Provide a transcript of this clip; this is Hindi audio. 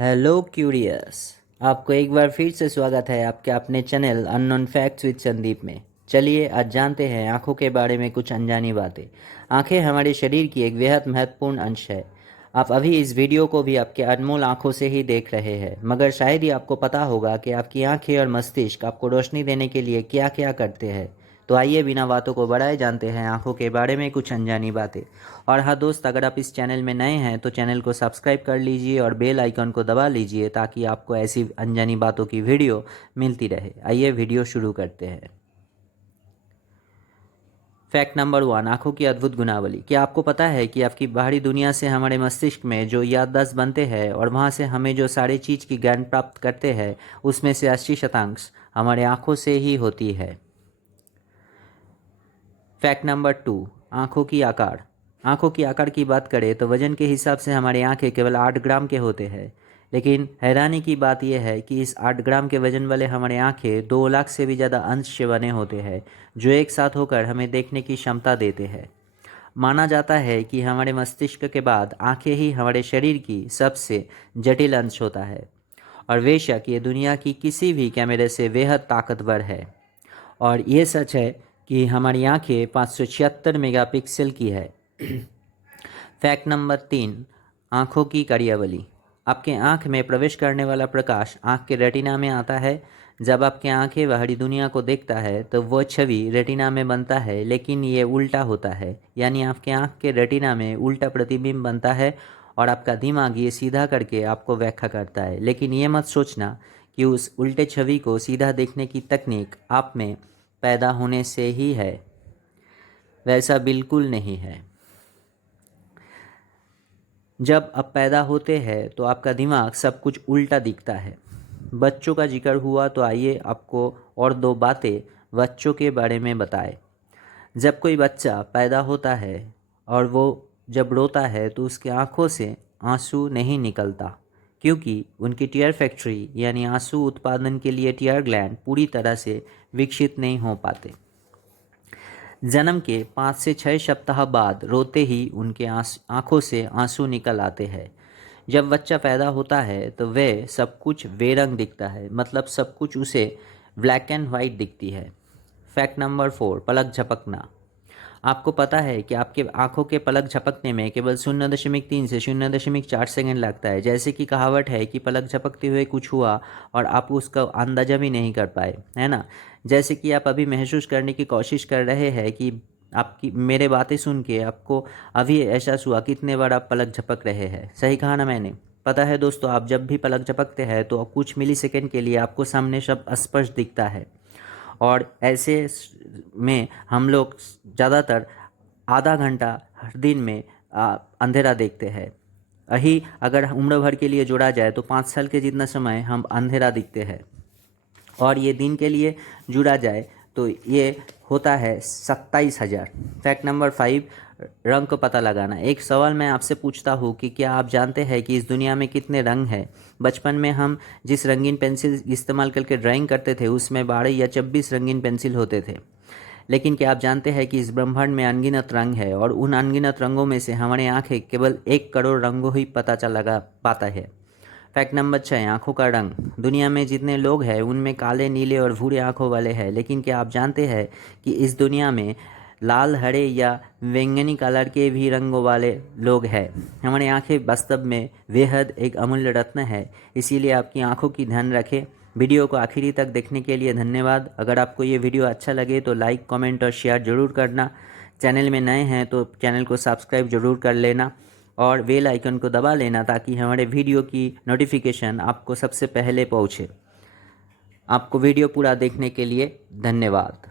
हेलो क्यूरियस, आपको एक बार फिर से स्वागत है आपके अपने channel unknown facts with Sandeep में। चलिए आज जानते हैं आँखों के बारे में कुछ अनजानी बातें। आँखें हमारे शरीर की एक बेहद महत्वपूर्ण अंश है। आप अभी इस वीडियो को भी आपके अनमोल आँखों से ही देख रहे हैं, मगर शायद ही आपको पता होगा कि आपकी आँखें और मस्तिष्क आपको रोशनी देने के लिए क्या क्या करते हैं। तो आइए बिना बातों को बढ़ाए जानते हैं आँखों के बारे में कुछ अनजानी बातें। और हाँ दोस्त, अगर आप इस चैनल में नए हैं तो चैनल को सब्सक्राइब कर लीजिए और बेल आइकन को दबा लीजिए ताकि आपको ऐसी अनजानी बातों की वीडियो मिलती रहे। आइए वीडियो शुरू करते हैं। फैक्ट नंबर 1, आँखों की अद्भुत गुणावली। क्या आपको पता है कि आपकी बाहरी दुनिया से हमारे मस्तिष्क में जो याददाश्त बनते हैं और वहाँ से हमें जो सारे चीज़ की ज्ञान प्राप्त करते हैं उसमें से 80% हमारे आँखों से ही होती है। फैक्ट नंबर 2, आँखों की आकार। आँखों की आकार की बात करें तो वजन के हिसाब से हमारी आँखें केवल 8 ग्राम के होते हैं, लेकिन हैरानी की बात यह है कि इस 8 ग्राम के वजन वाले हमारे आँखें 2 लाख से भी ज़्यादा अंश से बने होते हैं, जो एक साथ होकर हमें देखने की क्षमता देते हैं। माना जाता है कि हमारे मस्तिष्क के बाद आँखें ही हमारे शरीर की सबसे जटिल अंश होता है, और बेशक ये दुनिया की किसी भी कैमरे से बेहद ताकतवर है। और ये सच है कि हमारी आंखें 576 मेगापिक्सल की है। फैक्ट नंबर 3, आँखों की कार्यावली। आपके आँख में प्रवेश करने वाला प्रकाश आँख के रेटिना में आता है। जब आपकी आँखें बाहरी दुनिया को देखता है तो वह छवि रेटिना में बनता है, लेकिन ये उल्टा होता है, यानी आपके आँख के रेटिना में उल्टा प्रतिबिंब बनता है और आपका दिमाग ये सीधा करके आपको व्याख्या करता है। लेकिन ये मत सोचना कि उस उल्टे छवि को सीधा देखने की तकनीक आप में पैदा होने से ही है। वैसा बिल्कुल नहीं है। जब आप पैदा होते हैं तो आपका दिमाग सब कुछ उल्टा दिखता है। बच्चों का जिक्र हुआ तो आइए आपको और 2 बातें बच्चों के बारे में बताएं। जब कोई बच्चा पैदा होता है और वो जब रोता है तो उसकी आंखों से आंसू नहीं निकलता, क्योंकि उनकी टीयर फैक्ट्री यानी आंसू उत्पादन के लिए टीयर ग्लैंड पूरी तरह से विकसित नहीं हो पाते। जन्म के 5 से 6 सप्ताह बाद रोते ही उनके आँखों से आंसू निकल आते हैं। जब बच्चा पैदा होता है तो वह सब कुछ बेरंग दिखता है, मतलब सब कुछ उसे ब्लैक एंड वाइट दिखती है। फैक्ट नंबर 4, पलक झपकना। आपको पता है कि आपके आंखों के पलक झपकने में केवल 0.3 से 0.4 सेकंड लगता है। जैसे कि कहावत है कि पलक झपकते हुए कुछ हुआ और आप उसका अंदाजा भी नहीं कर पाए, है ना। जैसे कि आप अभी महसूस करने की कोशिश कर रहे हैं कि आपकी मेरे बातें सुन के आपको अभी एहसास हुआ कितने बार आप पलक झपक रहे हैं। सही कहा ना मैंने। पता है दोस्तों, आप जब भी पलक झपकते हैं तो कुछ मिली सेकेंड के लिए आपको सामने सब स्पष्ट दिखता है, और ऐसे में हम लोग ज़्यादातर आधा घंटा हर दिन में अंधेरा देखते हैं। यही अगर उम्र भर के लिए जोड़ा जाए तो 5 साल के जितना समय हम अंधेरा दिखते हैं, और ये दिन के लिए जुड़ा जाए तो ये होता है 27,000। फैक्ट नंबर 5, रंग को पता लगाना। एक सवाल मैं आपसे पूछता हूँ कि क्या आप जानते हैं कि इस दुनिया में कितने रंग हैं? बचपन में हम जिस रंगीन पेंसिल इस्तेमाल करके ड्राइंग करते थे उसमें 12 या 26 रंगीन पेंसिल होते थे। लेकिन क्या आप जानते हैं कि इस ब्रह्मांड में अनगिनत रंग है, और उन अनगिनत रंगों में से हमारी आंखें केवल 1 करोड़ रंगों ही पता चल लगा पाता है। फैक्ट नंबर 6, आँखों का रंग। दुनिया में जितने लोग हैं उनमें काले, नीले और भूरे आँखों वाले हैं, लेकिन क्या आप जानते हैं कि इस दुनिया में लाल, हरे या बैंगनी कलर के भी रंगों वाले लोग हैं। हमारी आँखें वास्तव में बेहद एक अमूल्य रत्न है, इसीलिए आपकी आँखों की ध्यान रखें। वीडियो को आखिरी तक देखने के लिए धन्यवाद। अगर आपको ये वीडियो अच्छा लगे तो लाइक, कमेंट और शेयर ज़रूर करना। चैनल में नए हैं तो चैनल को सब्सक्राइब ज़रूर कर लेना और बेल आइकन को दबा लेना ताकि हमारे वीडियो की नोटिफिकेशन आपको सबसे पहले पहुँचे। आपको वीडियो पूरा देखने के लिए धन्यवाद।